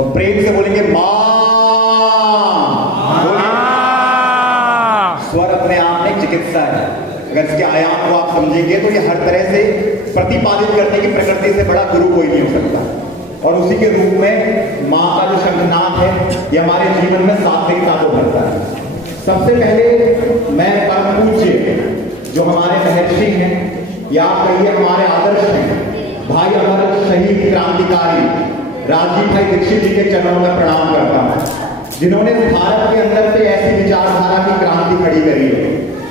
और प्रेम से बोलेंगे मां। स्वर अपने आप में चिकित्सा है। अगर इसके आयाम को आप समझेंगे तो ये हर तरह से प्रतिपादित करने की प्रकृति से बड़ा गुरु कोई नहीं हो सकता। और उसी के रूप में मां का जो शंखनाद है ये हमारे जीवन में सात्विकता को भरता है। सबसे पहले मैं परम पूज्य जो हमारे महर्षि हैं या आप कहिए हमारे आदर्श हैं, भाई अमर शहीद क्रांतिकारी राजीव भाई दीक्षित जी के चरणों में प्रणाम करता हूं, जिन्होंने भारत के अंदर पे ऐसी विचारधारा की क्रांति खड़ी करी है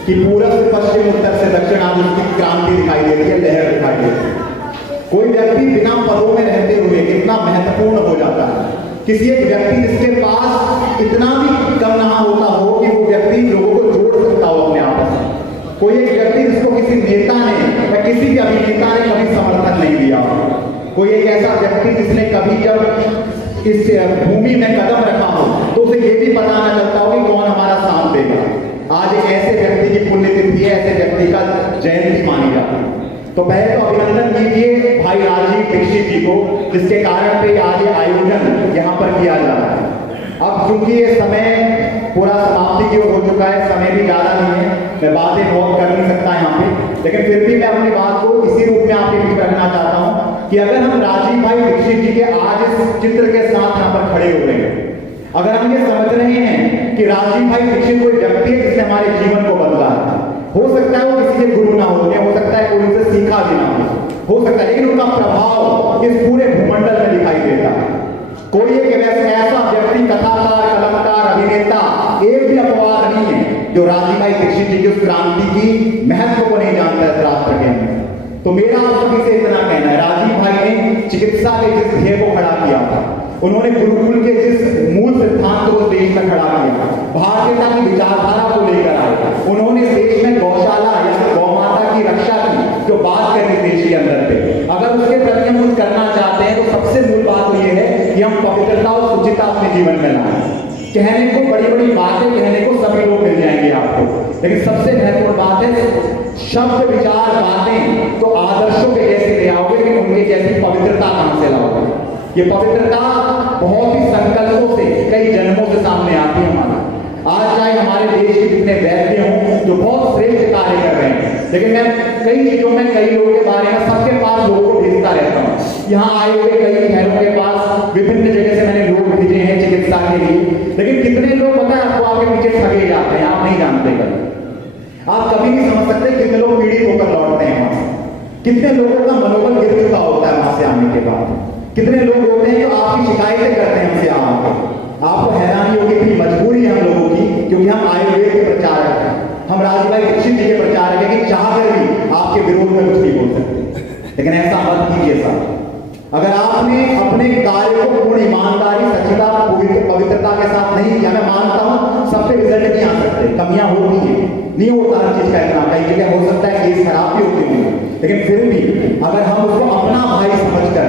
कि पूरब से पश्चिम, उत्तर से दक्षिण आदि की क्रांति दिखाई देती है, लहर दिखाई देती है। कोई व्यक्ति बिना पदों में रहते हुए कितना महत्वपूर्ण हो जाता है। किसी एक व्यक्ति जिसके पास इतना भी कम ना होता हो कि वो व्यक्ति लोगों को जोड़ सकता हो अपने आपस में। कोई एक व्यक्ति जिसको किसी नेता ने या किसी भी अभिनेता ने कभी समर्थन नहीं दिया। कोई एक ऐसा व्यक्ति जिसने कभी जब इस भूमि में कदम रखा हो तो उसे ये भी पता ना चलता हो कि कौन हमारा साथ देगा। आज एक ऐसे व्यक्ति की पुण्यतिथि है, ऐसे व्यक्ति का जयंती मानी जाती है। तो पहले तो अभिनंदन कीजिए भाई राजीव दीक्षित जी को, जिसके कारण पे आज ये आयोजन यहाँ पर किया जा रहा है। अब चूंकि ये समय पूरा समाप्ति की ओर हो चुका है, समय भी ज्यादा नहीं है, मैं बातें बहुत कर नहीं सकता यहाँ पे, लेकिन फिर भी मैं अपनी बात को इसी रूप में आपके बीच रखना चाहता हूँ कि अगर हम राजीव भाई दीक्षित जी के आज इस चित्र के साथ यहाँ पर खड़े हो गए, अगर हम ये समझ रहे हैं कि राजीव भाई दीक्षित कोई व्यक्ति है जिसने हमारे जीवन को बदला है, हो सकता है वो किसी के गुरु ना हो, हो सकता है कोई उनसे सीखा भी ना हो सकता है, लेकिन उनका प्रभाव इस पूरे भूमंडल में दिखाई देता है। कोई एक ऐसा व्यक्ति, कथाकार, कलमकार, अभिनेता, एक भी अपवाद नहीं है जो राजीव भाई दीक्षित जी की उस क्रांति की महत्व को नहीं जानता है राष्ट्र के अंदर। तो मेरा आप सभी से इतना कहना है, राजीव भाई ने चिकित्सा के जिस ध्येय को खड़ा किया था, उन्होंने गुरुकुल के जिस मूल सिद्धांत को देश में खड़ा किया, भारतीयता की विचारधारा को लेकर आए, उन्होंने देश में गौशाला या गौ माता की रक्षा की जो बात करी देश के अंदर पे, अगर उसके प्रति हम कुछ करना चाहते हैं तो सबसे मूल बात तो ये है कि हम पवित्रता और शुचिता अपने जीवन में लाएं। कहने को बड़ी बड़ी बातें कहने को सभी लोग मिल जाएंगे आपको, लेकिन सबसे महत्वपूर्ण बात है शब्द, विचार, बातें तो आदर्शों के जैसे ले आओगे कि उनके जैसी पवित्रता कहां से लाओगे। ये पवित्रता बहुत ही संकल्पों से, कई जन्मों से सामने आती है हमारा। आज चाहे हमारे देश के जितने वैद्य हों जो बहुत श्रेष्ठ कार्य कर रहे हैं, लेकिन मैं कई चीजों में कई लोगों के बारे में सबके पास लोगों को भेजता रहता हूँ। यहाँ आए हुए कई शहरों के पास विभिन्न जगह से मैंने लोग भेजे हैं चिकित्सा के लिए, लेकिन कितने लोग पता है आपको आपके पीछे ठगे जाते हैं, आप नहीं जानते। कभी आप कभी नहीं समझ सकते कितने लोग पीड़ित होकर लौटते हैं वहां से, कितने लोगों का मनोबल गिर चुका होता है वहां से आने के बाद, कितने लोग होते हैं जो आपकी शिकायतें करते हैं हमसे आकर। आपको हैरानी होगी, इतनी मजबूरी है हम लोगों की, क्योंकि हम आयुर्वेद के प्रचारक हैं, हम राजीव भाई दीक्षित जी के प्रचारक हैं कि चाहकर भी आपके विरोध में कुछ नहीं बोल सकते। लेकिन ऐसा मत कीजिए साहब। अगर आपने अपने कार्य को पूर्ण ईमानदारी, सच्चता, पवित्रता के साथ नहीं किया, मैं मानता हूं सब पे रिजल्ट नहीं आ सकते, कमियां होती हैं, नहीं होता हर चीज का इतना, कई जगह हो सकता है केस खराब भी होती है, लेकिन फिर भी अगर हम उसको अपना भाई समझकर,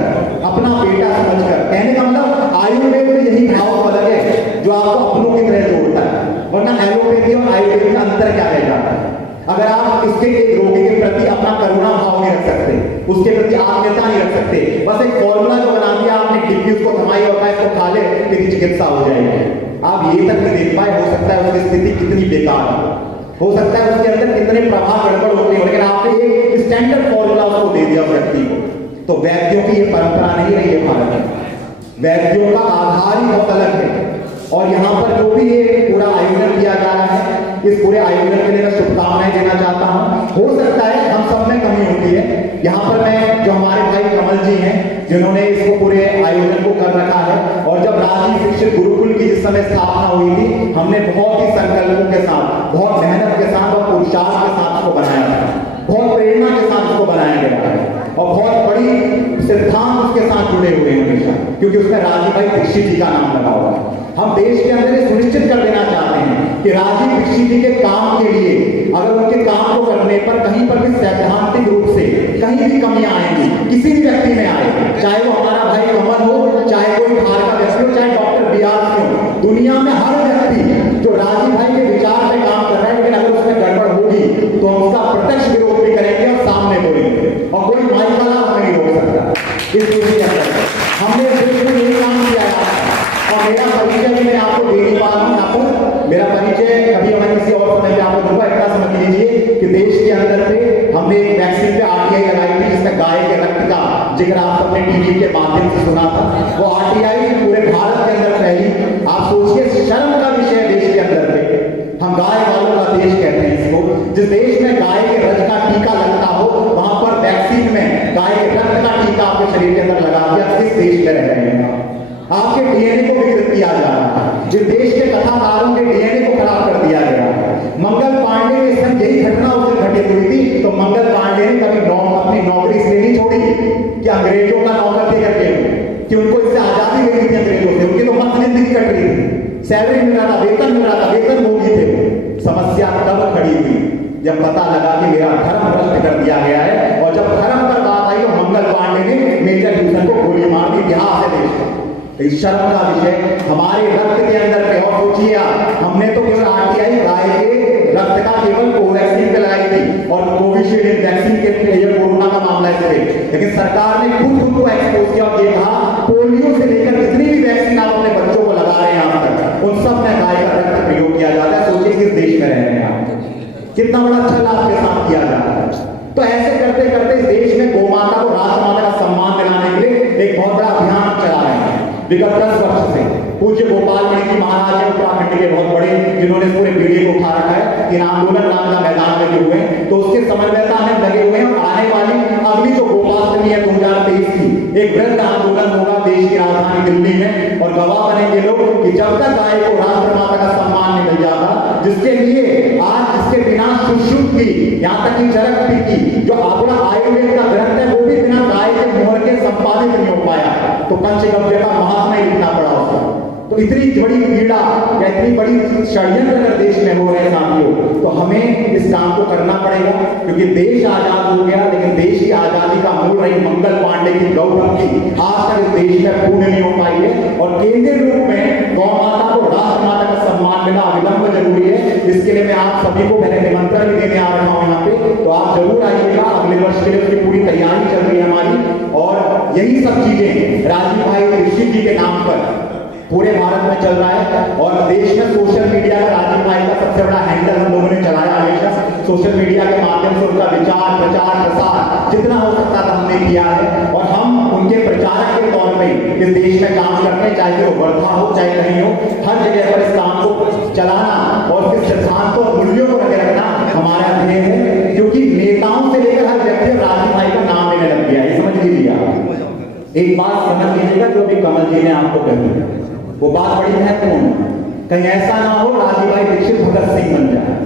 अपना बेटा समझकर, कहने का मतलब आयुर्वेद में यही भाव अलग है जो आपको अपनों की तरह जोड़ता है, वरना एलोपैथी और आयुर्वेद का अंतर क्या रह जाता है। अगर आप इसके एक रोगी के प्रति अपना करुणा भाव नहीं रख सकते, उसके प्रति आत्मीयता नहीं रख सकते, बस एक फॉर्मूला जो बना दिया आपने, डिग्री उसको थमाई और इसको खा ले तेरी चिकित्सा हो जाएगी, आप ये तक नहीं देख पाए, हो सकता है उसकी स्थिति कितनी बेकार हो सकता है उसके अंदर कितने प्रभाव गड़बड़ होते हो, लेकिन आपने एक स्टैंडर्ड फॉर्मूला उसको दे दिया व्यक्ति को। तो वैद्यों की ये परंपरा नहीं रही है भारत में, वैद्यों का आधार ही बहुत अलग है। और यहाँ पर जो भी ये पूरा आयोजन किया जा रहा है, इस पूरे आयोजन के लिए मैं शुभकामनाएं देना चाहता हूँ। हो सकता है हम सब में कमी होती है, यहाँ पर मैं जो हमारे भाई कमल जी हैं जिन्होंने इसको पूरे आयोजन को कर रखा है, और जब राजीव दीक्षित गुरुकुल की जिस समय स्थापना हुई थी, हमने बहुत ही संकल्पों के साथ, बहुत मेहनत के साथ और पुरुषार्थ के साथ उसको बनाया था, बहुत प्रेरणा के साथ उसको बनाया गया है, और बहुत बड़ी सिद्धांत उसके साथ जुड़े हुए हैं हमेशा, क्योंकि उसमें राजीव भाई दीक्षित जी का नाम लगा हुआ है। हम देश के अंदर सुनिश्चित कर देना चाहते हैं कि राजीव दीक्षित जी के काम के लिए, अगर उनके काम को करने पर कहीं पर भी सैद्धांतिक रूप से कहीं भी कमियां आएंगी, किसी भी व्यक्ति में आए, चाहे वो हमारा भाई कमल हो, चाहे कोई बाहर का व्यक्ति हो, चाहे डॉक्टर BR हो, दुनिया में हर व्यक्ति जो राजीव भाई के विचार पे काम कर रहा है, लेकिन अगर उसमें गड़बड़ होगी तो हम उसका प्रत्यक्ष विरोध भी करेंगे और सामने बोलेंगे, और कोई माइक वाला हमें नहीं रोक सकता। इस दूसरी हमने यही काम किया है। मेरा परिचय भी मैं आपको दे नहीं पा रहा हूं यहाँ पर। मेरा परिचय कभी मैं किसी और समय पे आपको दूंगा। इतना समझ लीजिए कि देश के अंदर पे हमने एक वैक्सीन पे आरटीआई लगाई थी, जिसमें गाय के रक्त का जिक्र आप अपने टीवी के माध्यम से सुना था। वो आरटीआई पूरे भारत के अंदर फैली। आप सोचिए, शर्म का विषय देश के अंदर पे हम गाय वालों का देश कहते हैं इसको। जिस देश में गाय के रक्त का टीका लगता हो, वहां पर वैक्सीन में गाय के रक्त का टीका आपके शरीर के अंदर लगा दिया। किस देश में रह रहे हैं? आपके डीएनए को विकृत किया जा रहा है। जिस देश के कथाकारों के डीएनए को खराब कर दिया गया। मंगल पांडे के संग यही घटना उस दिन घटित हुई थी। तो मंगल पांडे ने कभी अपनी नौकरी इसलिए नहीं छोड़ी कि अंग्रेजों का नौकर थे करके, कि उनको इससे आजादी मिली थी अंग्रेजों से। उनकी तो मस्त जिंदगी कट रही थी, सैलरी मिल रहा था, वेतन मिल रहा था, वेतन भोगी थे। समस्या तब खड़ी हुई जब पता लगा कि मेरा धर्म भ्रष्ट कर दिया गया है। और जब धर्म पर बात आई तो मंगल पांडे ने मेजर ह्यूसन को गोली मार दी। इतिहास है देश का। इस शर्म का विषय हमारे रक्त के अंदर पे। और सोचिए, हमने तो केवल आरटीआई गाय के रक्त का केवल कोवैक्सीन पे लगाई थी और कोविशील्ड वैक्सीन के लिए कोरोना का मामला है इस पे। लेकिन सरकार ने खुद को एक्सपोज किया और ये कहा पोलियो से लेकर जितनी भी वैक्सीन आप अपने बच्चों को लगा रहे हैं आज तक, उन सब में गाय का रक्त प्रयोग किया जाता है। सोचिए किस देश में रह रहे हैं आप, कितना बड़ा छल आपके साथ किया जा रहा है। तो ऐसे करते करते इस देश में गौमाता को राजमाता का सम्मान दिलाने के लिए एक बहुत बड़ा अभियान चला रहे हैं विगत 10 वर्ष से। पूज्य गोपाल मणि जी महाराज है उत्तराखंड के बहुत बड़े, जिन्होंने पूरे पीढ़ी को उठा रखा है कि आंदोलन नाम का मैदान में लगे हुए हैं। तो उसके समन्वयता में लगे हुए हैं। और आने वाली अगली जो गोपाष्टमी है 2023 की, एक वृहद आंदोलन होगा देश की राजधानी दिल्ली में। और गवाह बनेंगे लोग कि जब तक गाय को राष्ट्रमाता का सम्मान नहीं मिल जाता, जिसके लिए आज इसके बिना सुश्रुत की, यहाँ तक कि चरक की जो पूरा आयुर्वेद का ग्रंथ है, वो भी बिना गाय के मोहर के संपादित नहीं हो पाया। तो पंचगव्य का महात्मा ही लिखना पड़ा उसको। तो इतनी बड़ी पीड़ा या इतनी बड़ी षड्यंत्र अगर देश में हो रहे हैं साथियों, तो हमें इस काम को करना पड़ेगा। क्योंकि देश आजाद हो गया, लेकिन देश की आजादी का मूल रही मंगल पांडे की गौभक्ति आज तक इस देश में पूर्ण नहीं हो पाई है। और केंद्रीय रूप में गौ माता को राष्ट्रमाता का सम्मान मिलना अविलंब जरूरी है। इसके लिए मैं आप सभी को मैंने निमंत्रण भी देने आ रहा हूँ यहाँ पे। तो आप जरूर आइएगा। अगले वर्ष के लिए उसकी पूरी तैयारी चल रही है हमारी। और यही सब चीजें राजीव भाई दीक्षित जी के नाम पर पूरे भारत में चल रहा है। और देश में सोशल मीडिया का राजीव भाई का सबसे बड़ा हैंडल हम लोगों ने चलाया हमेशा। सोशल मीडिया के माध्यम से उनका विचार प्रचार प्रसार जितना हो सकता था हमने किया है। और हम उनके प्रचारक के तौर पे इस देश में काम करते हैं, चाहे वो वर्धा हो चाहे कहीं हो। हर जगह पर इस काम को चलाना और फिर सिद्धांतों और मूल्यों को रखे रखना हमारा ध्येय है। क्योंकि नेताओं से लेकर हर व्यक्ति राजीव भाई का नाम लेने लग गया, ये समझ लीजिए आप। एक बात समझ लीजिएगा जो भी कमल जी ने आपको कही, वो बात बड़ी महत्वपूर्ण है। कहीं ऐसा ना हो राजीव भाई दीक्षित भगत सिंह बन जाए।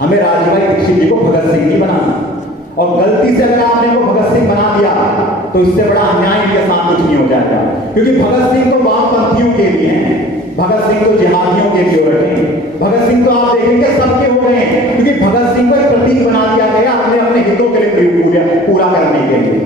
हमें राजीव भाई दीक्षित जी को भगत सिंह ही बनाना। और गलती से अगर आपने को भगत सिंह बना दिया तो इससे बड़ा अन्याय इनके साथ कुछ नहीं हो जाएगा। क्योंकि भगत सिंह तो वामपंथियों के लिए हैं, भगत सिंह तो जिहादियों के लिए रखे। भगत सिंह तो आप देखेंगे सबके हो गए हैं। क्योंकि भगत सिंह को एक प्रतीक बना दिया गया अपने अपने हितों के लिए पूरा करने के लिए।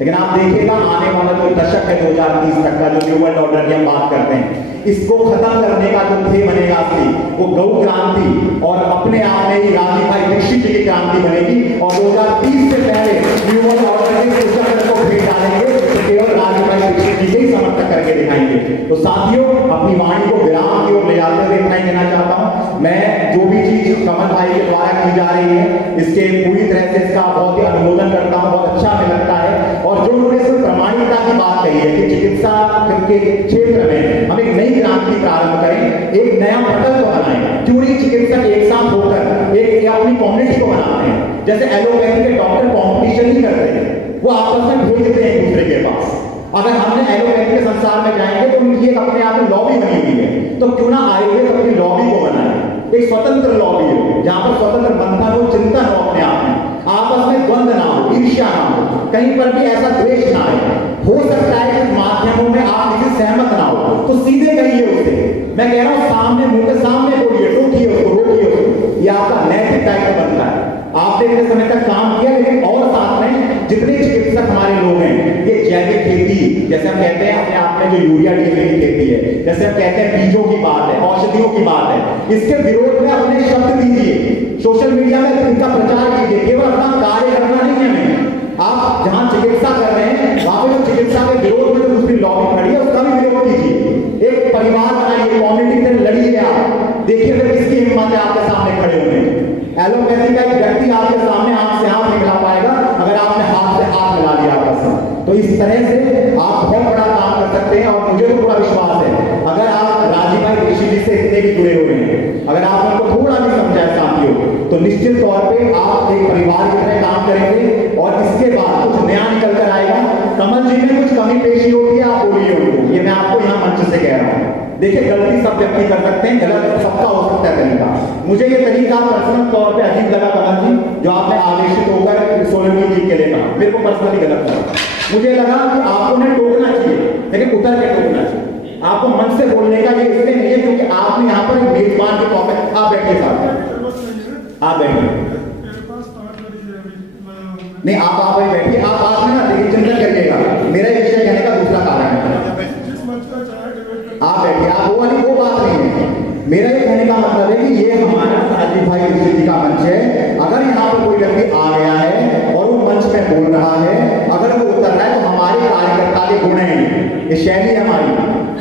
लेकिन आप देखिएगा आने वाला जो दशक है 2030 तक का, जो न्यू वर्ल्ड ऑर्डर की हम बात करते हैं, इसको खत्म करने का जो ध्येय बनेगा असली, वो गौ क्रांति और अपने आप में ही राजीव भाई दीक्षित जी की क्रांति बनेगी। और 2030 से पहले न्यू वर्ल्ड ऑर्डर के पुस्तक को भेज डालेंगे तो केवल राजीव भाई दीक्षित जी के ही समर्थक करके दिखाएंगे। तो साथियों, अपनी वाणी को विराम की ओर ले जाते हुए इतना ही कहना चाहता हूं, मैं जो भी चीज कमल भाई के द्वारा की जा रही है इसके पूरी तरह से इसका बहुत ही अनुमोदन करता हूं, बहुत अच्छा हमें लगता है। और जो उन्होंने सिर्फ प्रमाणिकता की बात कही है कि चिकित्सा के क्षेत्र में हम एक नई क्रांति प्रारंभ करें, एक नया प्रकल्प बनाएं। क्यों नहीं चिकित्सक एक साथ होकर एक अपनी कम्युनिटी को बनाते हैं। जैसे एलोपैथी के डॉक्टर कॉम्पिटिशन नहीं करते हैं, वो आपस में भेजते हैं एक दूसरे के पास। अगर हमने एलोपैथी के संसार में जाएंगे तो उनकी एक अपने आप में लॉबी बनी हुई है। तो क्यों ना आयुर्वेद अपनी लॉबी को बनाए, एक स्वतंत्र लॉबी हो जहां पर स्वतंत्र मंथन हो, चिंतन हो, अपने आप में आपस में द्वंद्व ना हो, ईर्ष्या ना हो, कहीं पर भी ऐसा द्वेष ना आए। हो सकता है कि माध्यमों में आप किसी सहमत ना हो तो सीधे कहिए उससे। मैं कह रहा हूं सामने मुंह के सामने बोलिए, टोकिए उसको, रोकिए उसको। ये आपका नैतिक दायित्व बनता है। आपने इतने समय तक काम किया, लेकिन और साथ में जितने चिकित्सक हमारे लोग हैं, ये जैविक खेती जैसे हम कहते हैं अपने आप में जो यूरिया डीएपी की खेती है, जैसे हम कहते हैं बीजों की बात है, औषधियों की बात है, इसके विरोध में अपने शब्द दीजिए, सोशल मीडिया में इनका प्रचार कीजिए। केवल अपना कार्य करना नहीं है हमें। आप जहां चिकित्सा कर रहे हैं वहां पर चिकित्सा के विरोध में जो दूसरी लॉबी खड़ी है उसका भी विरोध कीजिए। एक परिवार देखिए फिर किसकी हिम्मत है आपके सामने खड़े होने की। एलोपैथी का एक व्यक्ति आपके सामने आंख से आंख मिला पाएगा अगर आपने हाथ से हाथ मिला लिया आपस में। तो इस तरह से आप बहुत बड़ा काम कर सकते हैं और मुझे तो पूरा विश्वास है अगर आप राजीव भाई ऋषि जी से इतने भी जुड़े हुए हैं, अगर आप उनको थोड़ा भी समझाए साथियों, तो निश्चित तौर पे आप एक परिवार की तरह काम करेंगे और इसके बाद कुछ नया निकल कर आएगा। कमल जी में कुछ कमी पेशी होती है, आप बोलिए उनको, ये मैं आपको यहाँ मंच से कह रहा हूँ। देखिए गलती सब व्यक्ति कर सकते हैं, गलत सबका हो सकता है तरीका। मुझे ये तरीका पर्सनल तौर पे अजीब लगा कमल जी, जो आपने आवेशित होकर सोलंकी जी के लिए कहा, मेरे को पर्सनली गलत लगा। मुझे लगा कि आपको उन्हें टोकना चाहिए, लेकिन उतर के टोकना चाहिए। आपको मन से बोलने का ये इसलिए नहीं है क्योंकि आपने यहाँ पर एक मेजबान के तौर पर आप बैठिए साथ, आप बैठिए, नहीं आप ही बैठिए, आप ना देखिए चिंतन करिएगा, मेरा ये विषय कहने का दूसरा कारण है। आप बैठिए, आप वो बात नहीं है। मेरा ये कहने का मतलब है कि ये हमारा राजीव भाई ऋषि जी का मंच है। अगर यहाँ पर कोई व्यक्ति आ गया है और वो मंच में बोल रहा है, अगर वो उतर रहा है तो हमारे कार्यकर्ता के गुण हैं, ये शैली है हमारी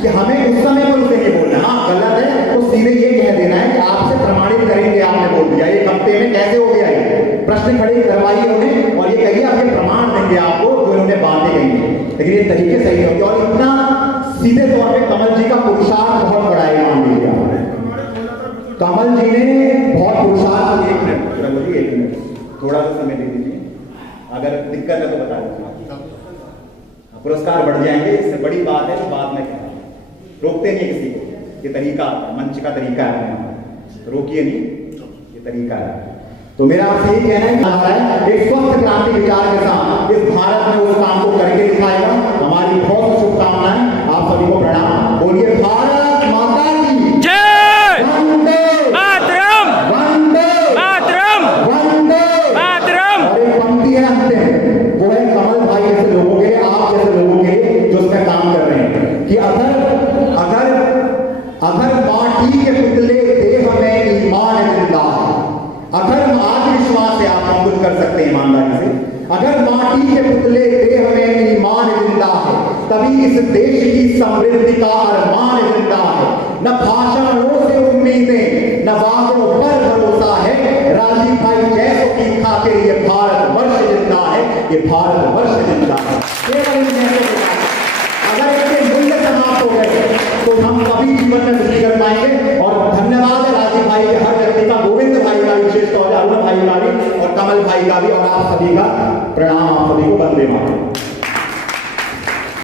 कि हमें उस समय पर उसे नहीं बोलना। हाँ गलत है तो सीधे ये कह देना है कि आपसे प्रमाणित करेंगे, आपने बोल दिया, एक हफ्ते में कैसे हो गया है, प्रश्न खड़े करवाइए उन्हें और ये कहिए अब ये प्रमाण देंगे आपको जो इन्होंने बातें कही है। लेकिन ये तरीके सही होंगे और इतना सीधे तौर पे कमल जी का पुरुषार्थ बहुत बड़ा है। मान लीजिए कमल जी ने बहुत पुरुषार्थ, एक मिनट थोड़ा सा समय दे दीजिए, अगर दिक्कत है तो बता दीजिए, पुरस्कार बढ़ जाएंगे, इससे बड़ी बात है तो बात में कह, रोकते नहीं किसी को, ये तरीका मंच का तरीका है, रोकिए नहीं, ये तरीका है। तो मेरा आपसे यही कहना है एक स्वस्थ क्रांति विचार के साथ इस भारत में उस काम को करके दिखाएगा। हमारी बहुत शुभकामनाएं, आप सभी को प्रणाम। बोलिए भारत माता की जय, वंदे मातरम, वंदे मातरम, वंदे मातरम। और एक पंक्ति है अंतिम, वो है कमल भाई जैसे लोगों के, आप जैसे लोगों के जो उसमें काम कर रहे हैं कि अगर माटी के पुतले देह में ईमान जिंदा है, अगर आज विश्वास है आप कुछ कर सकते हैं ईमानदारी से, अगर माटी के पुतले देह में ईमान जिंदा है तभी इस देश की समृद्धि का अरमान जिंदा है। न भाषणों से उम्मीदें न वादों पर भरोसा है, राजीव भाई जैसों की खातिर ये भारत वर्ष जिंदा है, ये भारत वर्ष जिंदा है। केवल